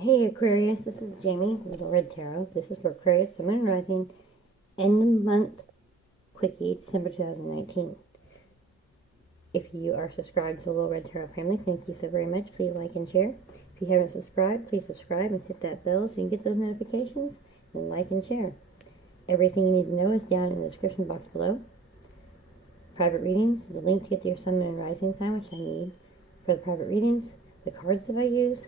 Hey Aquarius, this is Jamie, Little Red Tarot. This is for Aquarius, Sun, Moon, and Rising, end of month, Quickie, December 2019. If you are subscribed to the Little Red Tarot family, thank you so very much. Please like and share. If you haven't subscribed, please subscribe and hit that bell so you can get those notifications, and like and share. Everything you need to know is down in the description box below. Private readings, the link to get to your Sun, Moon, and Rising sign, which I need for the private readings, the cards that I use,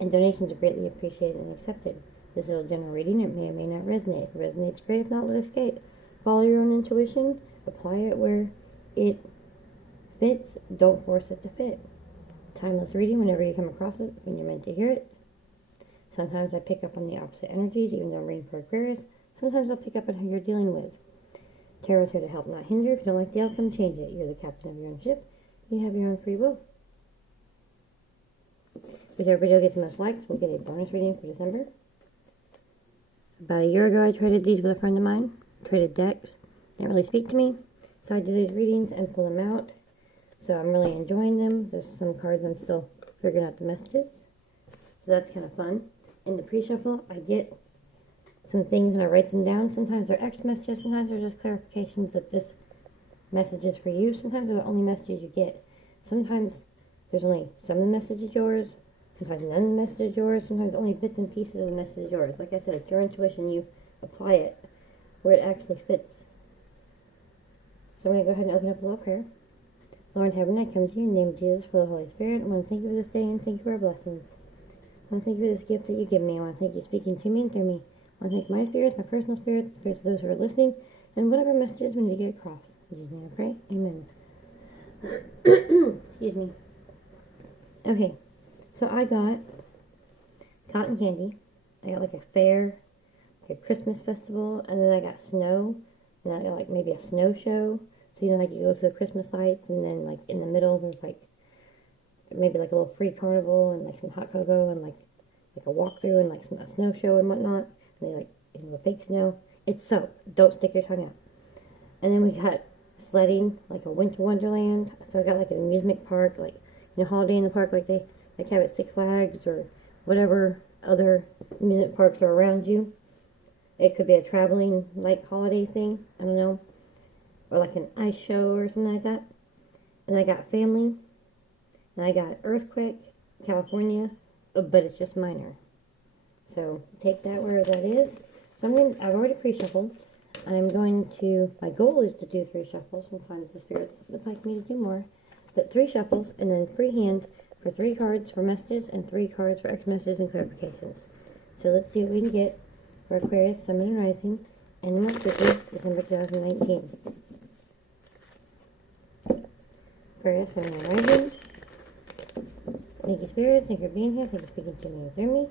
and donations are greatly appreciated and accepted. This is a general reading. It may or may not resonate. If it resonates, great. If not, let it escape. Follow your own intuition. Apply it where it fits. Don't force it to fit. Timeless reading whenever you come across it, when you're meant to hear it. Sometimes I pick up on the opposite energies, even though I'm reading for Aquarius. Sometimes I'll pick up on who you're dealing with. Tarot's here to help, not hinder. If you don't like the outcome, change it. You're the captain of your own ship. You have your own free will. Whichever video gets the most likes, we'll get a bonus reading for December. About a year ago, I traded these with a friend of mine. Traded decks. Didn't really speak to me. So I do these readings and pull them out. So I'm really enjoying them. There's some cards I'm still figuring out the messages. So that's kind of fun. In the pre-shuffle, I get some things and I write them down. Sometimes they're extra messages. Sometimes they're just clarifications that this message is for you. Sometimes they're the only messages you get. Sometimes there's only some of the message is yours. Sometimes none of the message is yours. Sometimes only bits and pieces of the message is yours. Like I said, it's your intuition. You apply it where it actually fits. So I'm going to go ahead and open up a little prayer. Lord in heaven, I come to you in the name of Jesus for the Holy Spirit. I want to thank you for this day and thank you for our blessings. I want to thank you for this gift that you give me. I want to thank you for speaking to me and through me. I want to thank my spirits, my personal spirits, the spirits of those who are listening, and whatever messages we need to get across. In Jesus' name I pray. Amen. Excuse me. Okay. So I got cotton candy. I got like a fair, like a Christmas festival, and then I got snow, and I got like maybe a snow show. So you know, like you go through the Christmas lights, and then like in the middle there's like maybe like a little free carnival and like some hot cocoa and like a walkthrough and like a snow show and whatnot. And they like the fake snow. It's so don't stick your tongue out. And then we got sledding, like a winter wonderland. So I got like an amusement park, like Holiday in the Park, like they like have at Six Flags or whatever other amusement parks are around you. It could be a traveling like holiday thing, I don't know, or like an ice show or something like that. And I got family, and I got earthquake, California, but it's just minor. So take that where that is. So I've already pre-shuffled. I'm going to, my goal is to do 3 shuffles. Sometimes the spirits would like me to do more, but 3 shuffles and then freehand for 3 cards for messages and 3 cards for extra messages and clarifications. So let's see what we can get for Aquarius, Sun, Moon, and Rising, and the month Quickie, December 2019. Aquarius, Sun, Moon, and Rising. Thank you, spirits. Thank you for being here. Thank you for speaking to me and through me.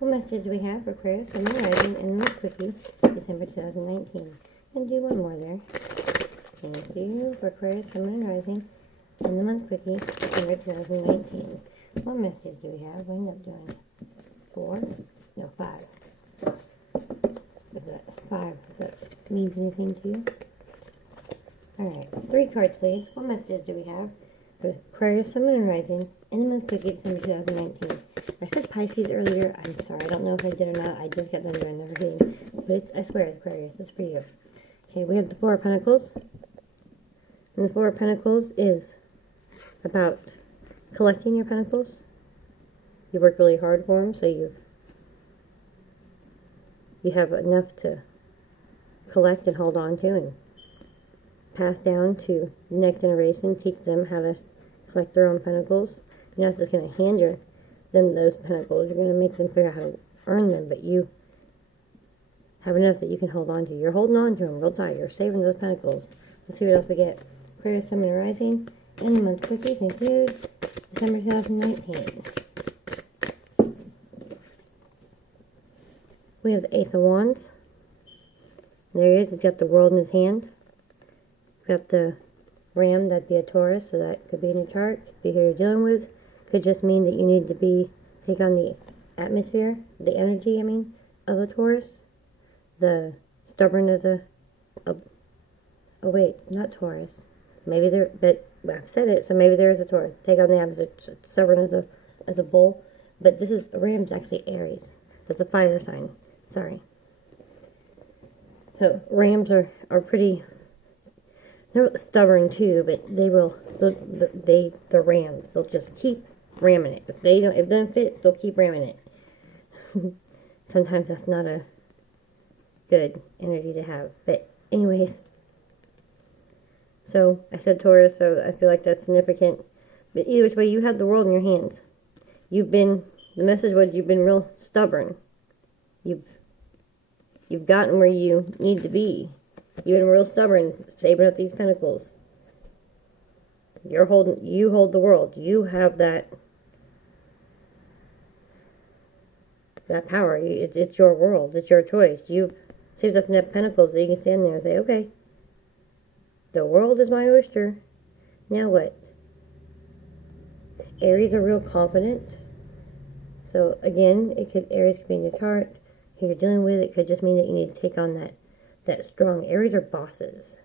What messages do we have for Aquarius, Sun, Moon, and Rising, and the month Quickie, December 2019? And do one more there. Thank you for Aquarius, Sun, Moon, and Rising, and the month Quickie, December 2019. What messages do we have? We end up doing 4, no 5. Is that 5? Does that mean anything to you? Alright, 3 cards please. What messages do we have for Aquarius, Sun, Moon, and Rising, and the month Quickie, December 2019? I said Pisces earlier. I'm sorry, I don't know if I did or not. I just got done doing the reading. But it's, I swear, Aquarius, it's for you. Okay, we have the 4 of Pentacles. And the 4 of Pentacles is about collecting your pentacles. You work really hard for them, so you have enough to collect and hold on to and pass down to the next generation. Teach them how to collect their own pentacles. You're not just going to hand them those pentacles. You're going to make them figure out how to earn them, but you have enough that you can hold on to. You're holding on to them real tight. You're saving those pentacles. Let's see what else we get. Aquarius, Sun, Moon, and Rising, and the month Quickie, thank you, December 2019. We have the Ace of Wands. There he is. He's got the world in his hand. We've got the Ram, that'd be a Taurus, so that could be in your chart. Could be who you're dealing with. Could just mean that you need to take on the atmosphere, the energy, of a Taurus. The stubborn as oh wait, not Taurus. Maybe there, but I've said it, so maybe there is a Taurus. Take on the opposite, stubborn as a bull. But this is, Ram's actually Aries. That's a fire sign. Sorry. So Rams are pretty, they're stubborn too, but they're Rams. They'll just keep ramming it. If it doesn't fit, they'll keep ramming it. Sometimes that's not a good energy to have. But anyways, so I said Taurus, so I feel like that's significant. But either which way, you have the world in your hands. The message was you've been real stubborn. You've gotten where you need to be. You've been real stubborn, saving up these pentacles. You hold the world. You have that power. It's your world. It's your choice. You've saved up enough pentacles so you can stand there and say, okay, the world is my oyster. Now what? Aries are real confident. So again, Aries could be in your chart. Who you're dealing with, it could just mean that you need to take on that strong. Aries are bosses.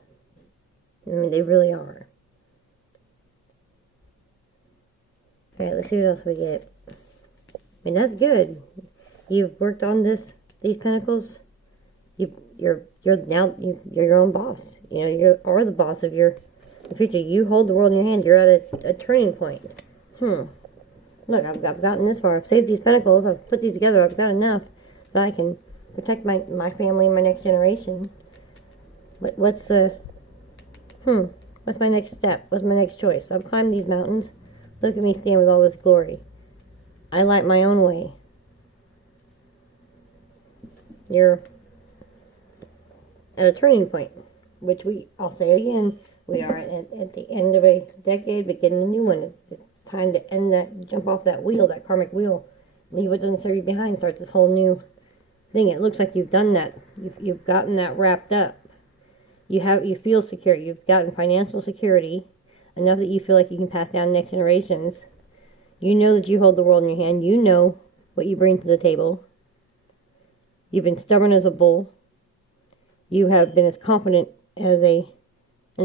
I mean, they really are. Alright, let's see what else we get. I mean, that's good. You've worked on these pentacles. You're your own boss. You know, you are the boss of your future. You hold the world in your hand. You're at a turning point. Look, I've gotten this far. I've saved these pentacles. I've put these together. I've got enough that I can protect my family and my next generation. What's my next step? What's my next choice? I've climbed these mountains. Look at me stand with all this glory. I light my own way. You're at a turning point, which I'll say it again, we are at the end of a decade, beginning a new one. It's time to end that, jump off that wheel, that karmic wheel. Leave what doesn't serve you behind, start this whole new thing. It looks like you've done that. You've gotten that wrapped up. You feel secure. You've gotten financial security enough that you feel like you can pass down next generations. You know that you hold the world in your hand. You know what you bring to the table. You've been stubborn as a bull. You have been as confident as an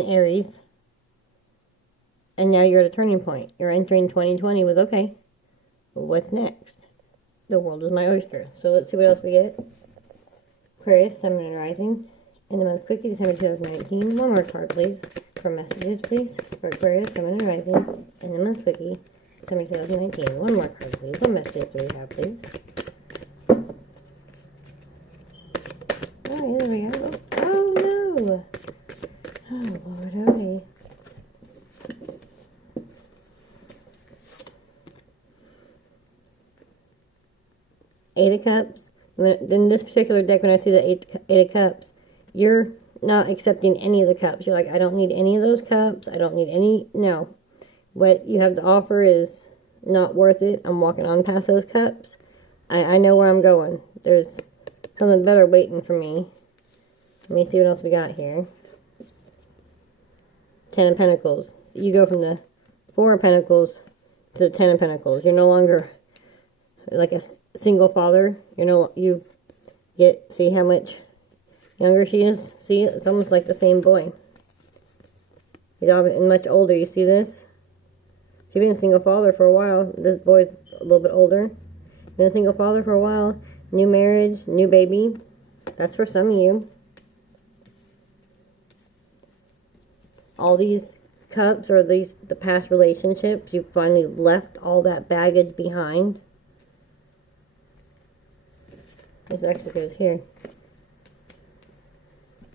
Aries. And now you're at a turning point. You're entering 2020 with, okay, well, what's next? The world is my oyster. So let's see what else we get. Aquarius, Sun, Moon, and Rising. In the month Quickie, December 2019. One more card, please. For messages, please. For Aquarius, Sun, Moon, and Rising. In the month Quickie, December 2019. One more card, please. What message do we have, please? Alright, there we go. Oh, no! Oh, Lord, okay. Eight of Cups. In this particular deck, when I see the Eight of Cups, you're not accepting any of the cups. You're like, I don't need any of those cups. I don't need any. No. What you have to offer is not worth it. I'm walking on past those cups. I know where I'm going. There's something better waiting for me. Let me see what else we got here. Ten of Pentacles. So you go from the Four of Pentacles to the Ten of Pentacles. You're no longer like a single father. You get, see how much younger she is? See, it's almost like the same boy. He's all much older. You see this? She's been a single father for a while. This boy's a little bit older. Been a single father for a while. New marriage, new baby. That's for some of you. All these cups or the past relationships, you finally left all that baggage behind. This actually goes here.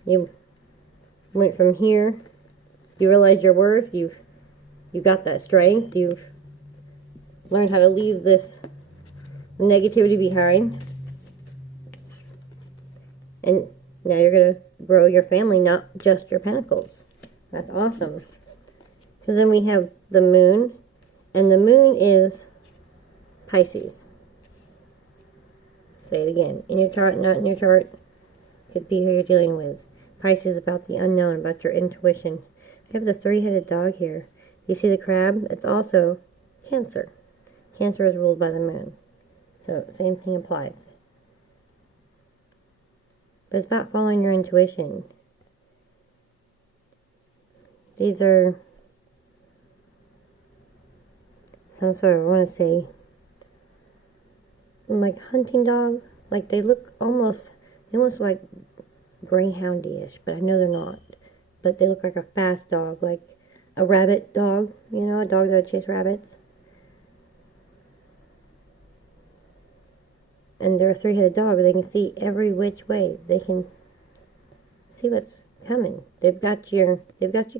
You went from here. You realized your worth. You've got that strength. You've learned how to leave this negativity behind. And now you're going to grow your family, not just your pentacles. That's awesome. Because then we have the moon. And the moon is Pisces. Say it again. In your chart, not in your chart. Could be who you're dealing with. Pisces is about the unknown, about your intuition. We have the three-headed dog here. You see the crab? It's also Cancer. Cancer is ruled by the moon. So, same thing applies. But it's about following your intuition. These are some sort of, I want to say, like hunting dog. Like they look almost like greyhoundy-ish, but I know they're not. But they look like a fast dog, like a rabbit dog, you know, a dog that would chase rabbits. And they're a three-headed dog, but they can see every which way. They can see what's coming. They've got you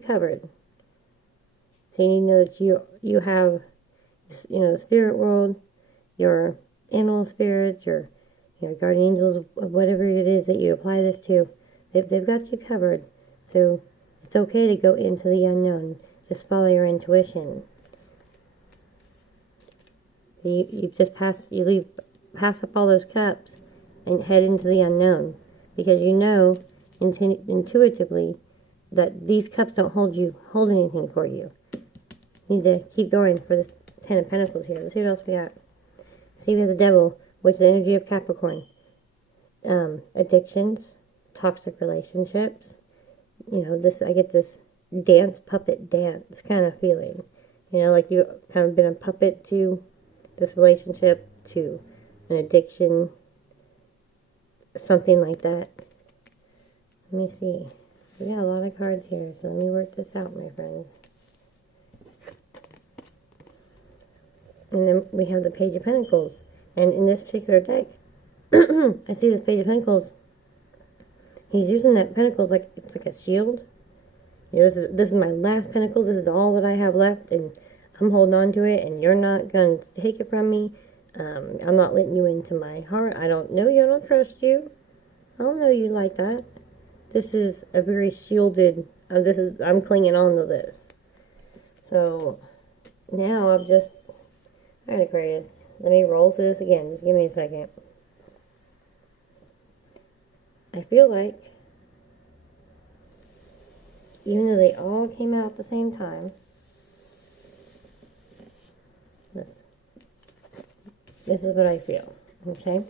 covered. So you need to know that you have, you know, the spirit world, your animal spirits, your guardian angels, whatever it is that you apply this to. They've got you covered. So it's okay to go into the unknown. Just follow your intuition. You pass up all those cups and head into the unknown, because you know intuitively that these cups don't hold anything for you. You need to keep going for this 10 of Pentacles here. Let's see what else we got. See, we have the Devil, which is the energy of Capricorn. Addictions, toxic relationships. You know, I get this puppet dance kind of feeling. You know, like you kind of been a puppet to this relationship, to an addiction, something like that. Let me see. We got a lot of cards here, so let me work this out, my friends. And then we have the Page of Pentacles. And in this particular deck, I see this Page of Pentacles. He's using that Pentacles like it's like a shield. You know, this is my last Pentacle. This is all that I have left, and I'm holding on to it, and you're not going to take it from me. I'm not letting you into my heart. I don't know you. I don't trust you. I don't know you like that. This is a very shielded, I'm clinging on to this. So, now alright, Aquarius, let me roll through this again. Just give me a second. I feel like, even though they all came out at the same time, this is what I feel, okay?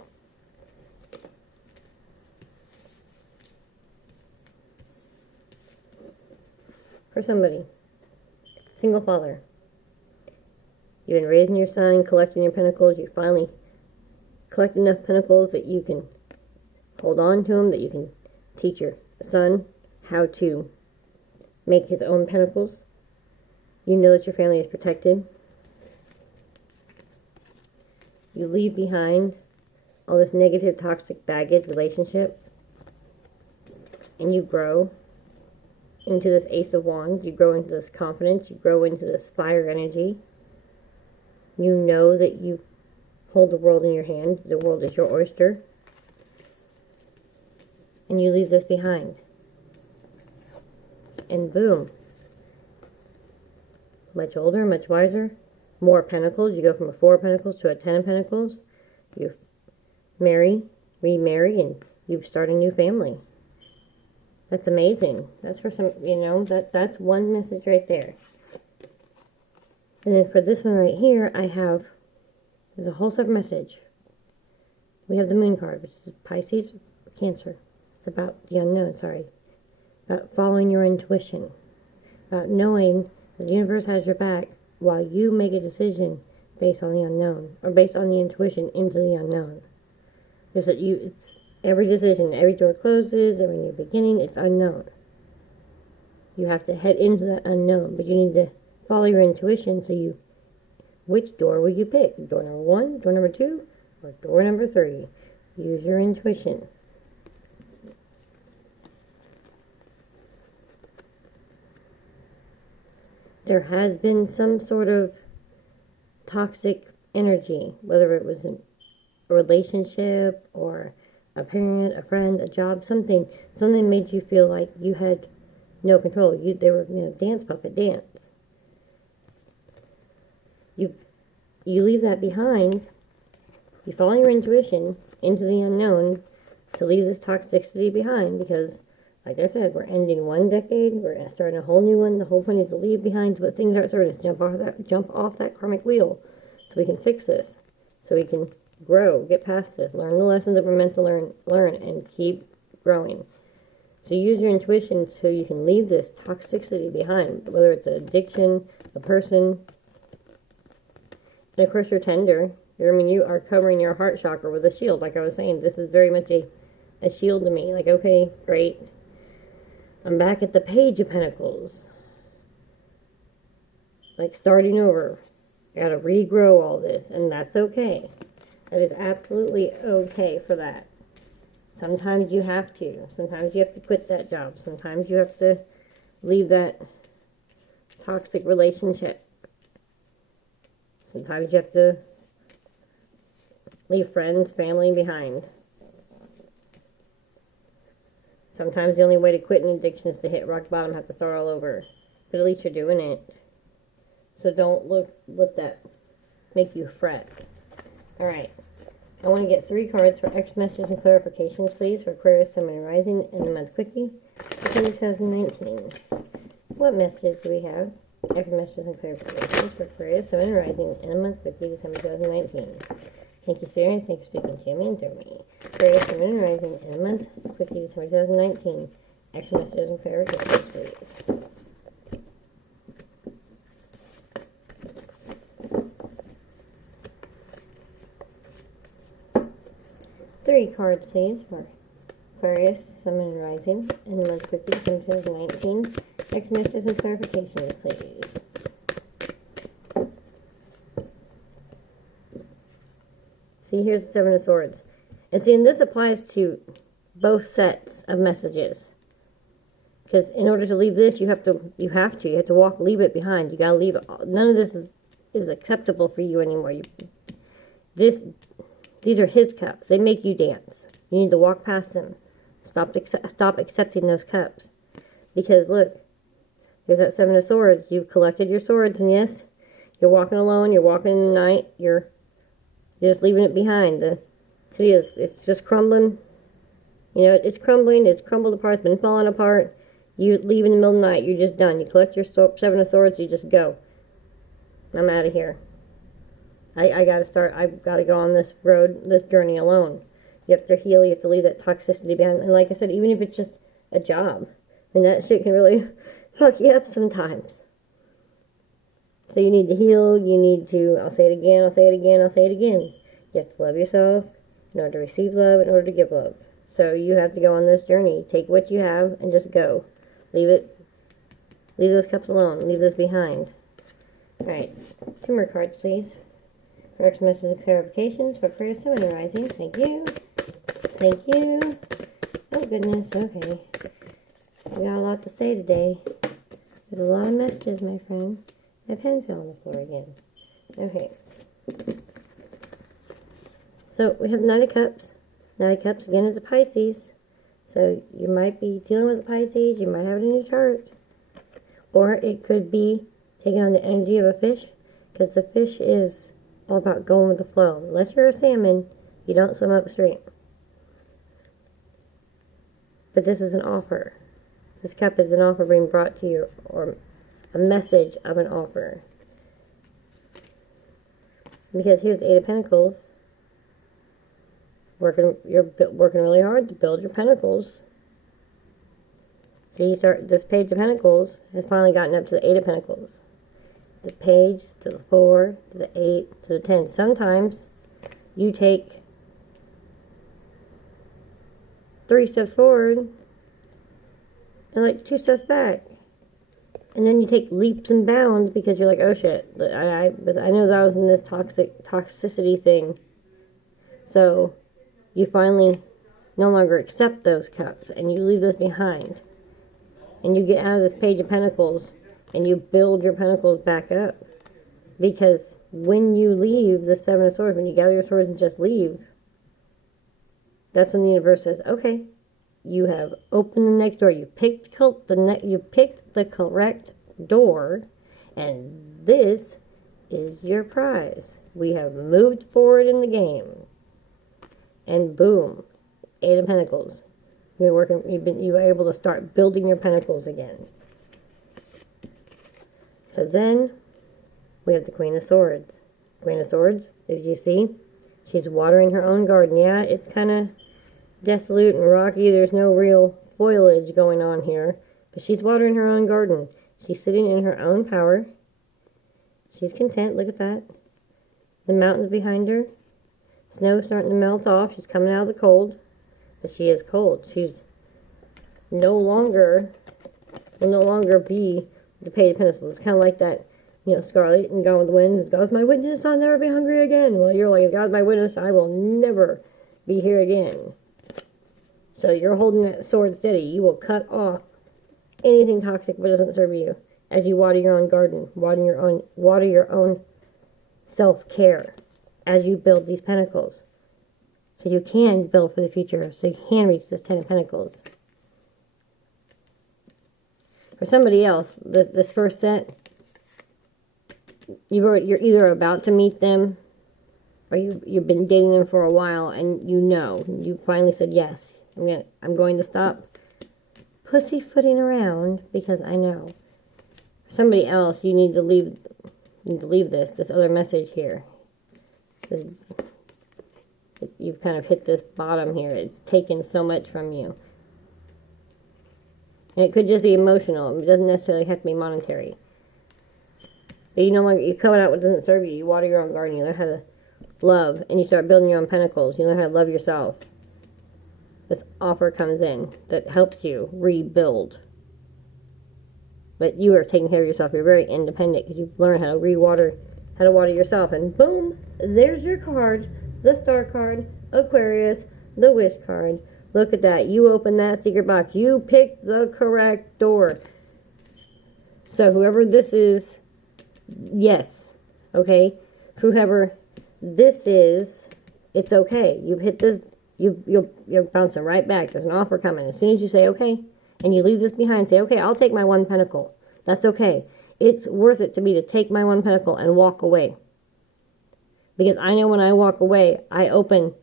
For somebody, single father, you've been raising your son, collecting your pentacles, you finally collect enough pentacles that you can hold on to them, that you can teach your son how to make his own pentacles. You know that your family is protected. You leave behind all this negative, toxic baggage relationship, and you grow into this Ace of Wands. You grow into this confidence. You grow into this fire energy. You know that you hold the world in your hand. The world is your oyster. And you leave this behind. And boom. Much older, much wiser. More pentacles. You go from a 4 of Pentacles to a 10 of Pentacles. You marry, remarry, and you start a new family. That's amazing. That's for some, you know, that's one message right there. And then for this one right here, there's a whole separate message. We have the Moon card, which is Pisces, Cancer. It's about the unknown, about following your intuition. About knowing that the universe has your back while you make a decision based on the unknown, or based on the intuition into the unknown. It's every decision, every door closes, every new beginning, it's unknown. You have to head into that unknown, but you need to follow your intuition. So which door will you pick? Door number 1, door number 2, or door number 3? Use your intuition. There has been some sort of toxic energy, whether it was a relationship or a parent, a friend, a job, something made you feel like you had no control. They were, dance puppet dance. You leave that behind. You follow your intuition into the unknown to leave this toxicity behind, because, like I said, we're ending one decade, we're starting a whole new one. The whole point is to leave behind so that things aren't starting to jump off that karmic wheel, so we can fix this, so we can grow, get past this, learn the lessons that we're meant to learn, and keep growing. So use your intuition so you can leave this toxicity behind, whether it's an addiction, a person. And of course, you're tender. I mean, you are covering your heart chakra with a shield. Like I was saying, this is very much a shield to me. Like, okay, great. I'm back at the Page of Pentacles. Like, starting over. I gotta regrow all this, and that's okay. That is absolutely okay for that. Sometimes you have to. Sometimes you have to quit that job. Sometimes you have to leave that toxic relationship. Sometimes you have to leave friends, family behind. Sometimes the only way to quit an addiction is to hit rock bottom, have to start all over. But at least you're doing it. So don't let that make you fret. Alright. I want to get 3 cards for extra messages and clarifications, please, for Aquarius, Sun, and Rising in the month Quickie, December 2019. What messages do we have? Extra messages and clarifications for Aquarius, Sun, and Rising in the month Quickie, December 2019. Thank you, Spirit, and thank you for speaking to me and through me. Aquarius, Sun, and Rising in the month Quickie, December 2019. Extra messages and clarifications, please. 3 cards, please, for Aquarius, Sun, and Rising in the month Quickie, December 2019. Extra messages and clarifications, please. See, here's the 7 of Swords. And see, and this applies to both sets of messages. Because in order to leave this, you have to leave it behind. You gotta leave it. None of this is acceptable for you anymore. These are his cups. They make you dance. You need to walk past them. Stop accepting those cups. Because look, there's that 7 of Swords. You've collected your swords, and yes, you're walking alone. You're walking in the night. You're just leaving it behind. The city it's just crumbling. You know, it's crumbling. It's crumbled apart. It's been falling apart. You leave in the middle of the night. You're just done. You collect your 7 of Swords. You just go. I'm out of here. I gotta start. I've got to go on this road, this journey alone. You have to heal. You have to leave that toxicity behind. And like I said, even if it's just a job, and that shit can really fuck you up sometimes. So you need to heal. You need to, I'll say it again, I'll say it again, I'll say it again. You have to love yourself in order to receive love, in order to give love. So you have to go on this journey. Take what you have and just go. Leave those cups alone. Leave this behind. Alright, 2 more cards, please. For extra messages and clarifications for Aquarius, Sun, and Rising. Thank you. Thank you. Oh, goodness. Okay. We got a lot to say today. There's a lot of messages, my friend. My pen fell on the floor again. Okay. So, we have 9 of Cups. 9 of Cups, again, is a Pisces. So, you might be dealing with a Pisces. You might have it in your chart. Or it could be taking on the energy of a fish. Because the fish is all about going with the flow. Unless you're a salmon, you don't swim upstream. But this is an offer. This cup is an offer being brought to you, or a message of an offer. Because here's the 8 of Pentacles. You're working really hard to build your pentacles. So this Page of Pentacles has finally gotten up to the 8 of Pentacles. The Page, to the 4, to the 8, to the 10. Sometimes you take 3 steps forward and like 2 steps back. And then you take leaps and bounds because you're like, oh shit, I know that I was in this toxicity thing. So you finally no longer accept those cups and you leave this behind. And you get out of this Page of Pentacles and you build your pentacles back up. Because when you leave the 7 of Swords, when you gather your swords and just leave, that's when the universe says, okay, you have opened the next door. You picked the correct door, and this is your prize. We have moved forward in the game. And boom, 8 of Pentacles. You were able to start building your pentacles again. So then, we have the Queen of Swords. Queen of Swords, as you see, she's watering her own garden. Yeah, it's kind of desolate and rocky. There's no real foliage going on here. But she's watering her own garden. She's sitting in her own power. She's content. Look at that. The mountains behind her. Snow starting to melt off. She's coming out of the cold. But she is cold. She's will no longer be the Page of Pentacles. It's kind of like that, you know, Scarlet and Gone with the Wind. God's my witness, I'll never be hungry again. Well, you're like, God's my witness, I will never be here again. So you're holding that sword steady. You will cut off anything toxic that doesn't serve you as you water your own garden, water your own self-care as you build these pentacles. So you can build for the future, so you can reach this 10 of Pentacles. For somebody else, this first set, you're either about to meet them, or you've been dating them for a while, and you finally said yes. I'm going to stop pussyfooting around because I know. For somebody else, you need to leave this other message here. You've kind of hit this bottom here. It's taken so much from you. And it could just be emotional. It doesn't necessarily have to be monetary. But you cut out what doesn't serve you. You water your own garden. You learn how to love. And you start building your own pentacles. You learn how to love yourself. This offer comes in that helps you rebuild. But you are taking care of yourself. You're very independent because you've learned how to water yourself. And boom, there's your card. The Star card, Aquarius, the Wish card. Look at that. You opened that secret box. You picked the correct door. So whoever this is, yes. Okay? Whoever this is, it's okay. You've hit this. You're bouncing right back. There's an offer coming. As soon as you say, okay, and you leave this behind, say, okay, I'll take my one pentacle. That's okay. It's worth it to me to take my one pentacle and walk away. Because I know when I walk away, I open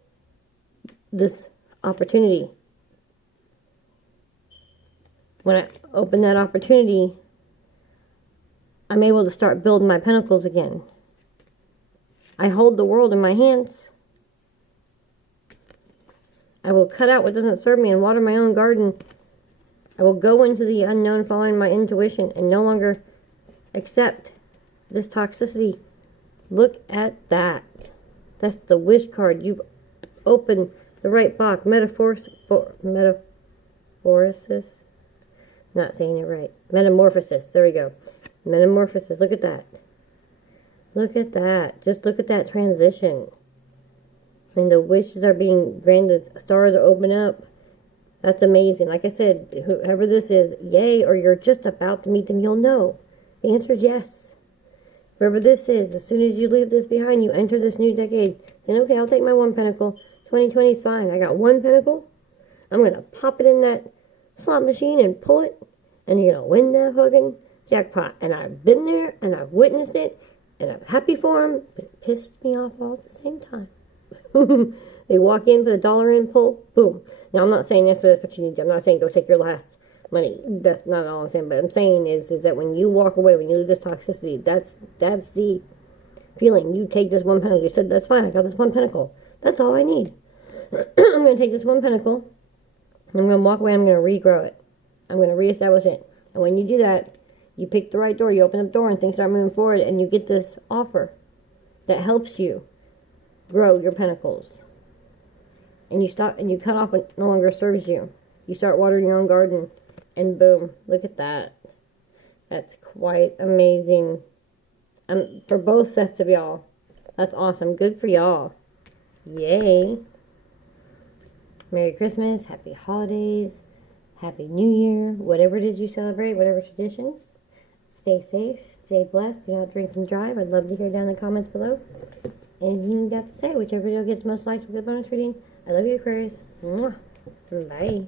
this opportunity. When I open that opportunity, I'm able to start building my pentacles again. I hold the world in my hands. I will cut out what doesn't serve me and water my own garden. I will go into the unknown following my intuition and no longer accept this toxicity. Look at that. That's the Wish card. You've opened the right box. Metamorphosis. Not saying it right. Metamorphosis. There we go. Metamorphosis. Look at that. Look at that. Just look at that transition. And the wishes are being granted. Stars are open up. That's amazing. Like I said, whoever this is, yay, or you're just about to meet them, you'll know. The answer is yes. Whoever this is, as soon as you leave this behind, you enter this new decade. Then, okay, I'll take my one pentacle. 2020 is fine. I got one pentacle. I'm going to pop it in that slot machine and pull it. And you're going to win that fucking jackpot. And I've been there, and I've witnessed it, and I'm happy for them, but it pissed me off all at the same time. They walk in, put a dollar in, pull, boom. Now, I'm not saying necessarily that's what you need to do. I'm not saying go take your last money. That's not all I'm saying. But I'm saying is that when you walk away, when you leave this toxicity, that's the feeling. You take this one pentacle. You said, that's fine. I got this one pentacle. That's all I need. I'm going to take this one pentacle. I'm going to walk away. I'm going to regrow it. I'm going to reestablish it. And when you do that, you pick the right door. You open the door and things start moving forward. And you get this offer that helps you grow your pentacles. And you stop and you cut off what no longer serves you. You start watering your own garden. And boom, look at that. That's quite amazing. For both sets of y'all. That's awesome. Good for y'all. Yay. Merry Christmas. Happy holidays. Happy New Year. Whatever it is you celebrate. Whatever traditions. Stay safe. Stay blessed. Do not drink and drive. I'd love to hear down in the comments below. Anything you got to say. Whichever video gets most likes will get bonus reading. I love you, Aquarius. Mwah. Bye.